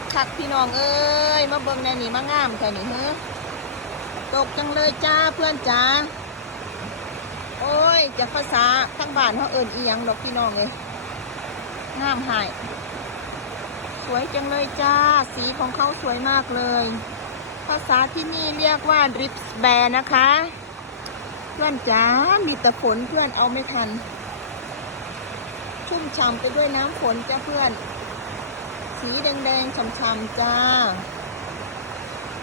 กคักพี่น้องเอ้ยมาเบิ่งในนี่มางามแค่นี้เฮ้อตกจังเลยจ้าเพื่อนจ้าโอ้ยจากภาษาทั้งบ้านเขาเอิญอียังดอกพี่น้องเลยงามหายสวยจังเลยจ้า สีของเขาสวยมากเลย ภาษาที่นี่เรียกว่าริปส์แบร์นะคะ เพื่อนจ้ามีแต่ฝนเพื่อนเอาไม่ทัน ชุ่มฉ่ำไปด้วยน้ำฝนจ้าเพื่อน สีแดงๆฉ่ำๆจ้า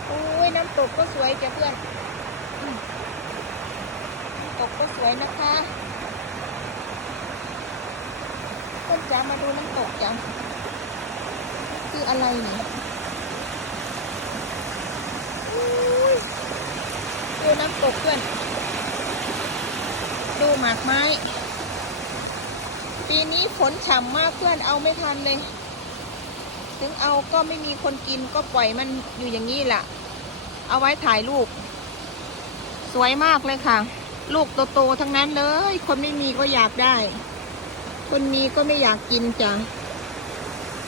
โอ้ยน้ำตกก็สวยจ้าเพื่อนน้ำตกก็สวยนะคะเพื่อนจ้ามาดูน้ำตกจ้าคืออะไรนี่อุ้ยดูน้ำตกเพื่อน ดูหมากไม้ ปีนี้ฝนฉ่ำมากเพื่อนเอาไม่ทันเลย ถึงเอาก็ไม่มีคนกินก็ปล่อยมันอยู่อย่างนี้แหละเอาไว้ถ่ายรูป สวยมากเลยค่ะ ลูกโตๆทั้งนั้นเลย คนไม่มีก็อยากได้ คนมีก็ไม่อยากกินจ้ะ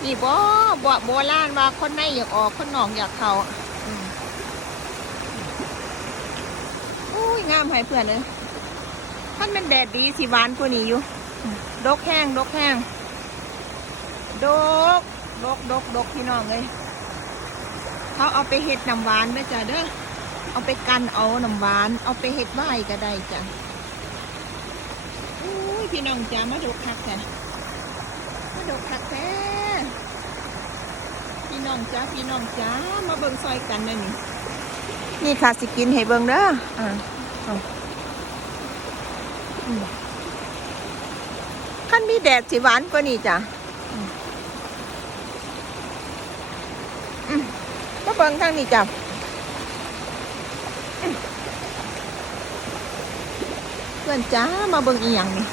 นี่บ่บ่โบราณว่าคนในอยากออกคนหนอกอยากเขาอุ้ยงามให้เพื่อนเลยท่านมันแดดดีสิหวานกว่านี้อยู่ ดกแห้งดกแห้งดก ดกดกดกพี่น้องเลยเขาเอาไปเห็ดน้ำหวานไหมจ้ะเด้อเอาไปกันเอาน้ำหวาน เอาไปเห็ดไว้ก็ได้จ้ะอุ้ยพี่น้องจ้ามาดกคักแท้มาดกคักแท้พี่น้องจ้าพี่น้องจ้ามาเบิ่งซอยกันเลยนี่นี่ค่ะสิกินให้เบิ่งเด้ออ่าขั้นมีแดดสิหวานกว่านี้จ้ะอืมอืม ก็เบิ่งทางนี้จ้ะเพื่อนจ้ามาเบิ่งอีหยังนี่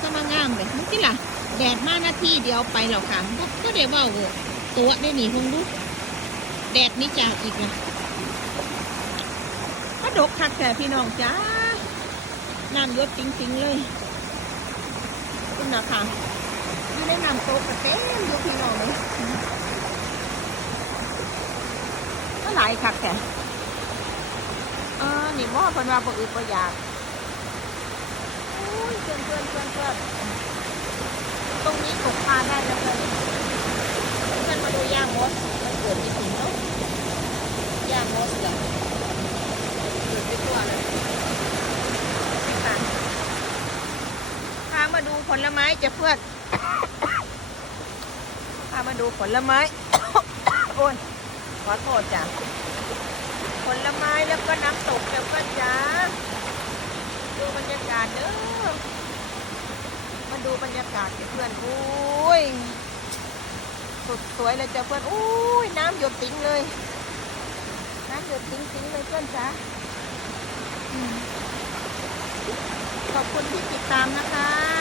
ก็มางามเลยนี่ล่ะ แดดมานาทีเดียวไปแล้วค่ะก็เดี๋ยวว่าเออตัวได้หนีคงดูแดดนี่จ้าอีกนะก็ดกคักแต่พี่น้องจ้าน้ำยศจริงๆเลยคุณนะคะอยู่ในน้ำโตกระเต็มอยู่พี่น้องเลยก็ หลายคักแกเออนี่หม้อเพิ่นว่าบ่อึดบ่อยากโอ้ยเพื่อนเพื่อนเพื่อนเพื่อนตรงนี้ตกปลาได้แล้วเพื่อนเพื่อนมาดูย่างมดมันเกิดที่ถึงเนาะย่างมดจ้ะเกิดไปทั่วเลยไม่ต่างพามาดูผลไม้จะเพื่อนพามาดูผลไม้โอ้ย อโทษจ้ะผลไม้แล้วก็น้ำตกจะเพื่อนจ้าดูบรรยากาศเด้อมาดูบรรยากาศจะเพื่อนอุ้ยสุดสวยเลยจ้ะเพื่อนอุ้ยน้ำหยดติ้งเลย น้ำหยดติ้งติ้งเลยเพื่อนจ้าขอบคุณที่ติดตามนะคะ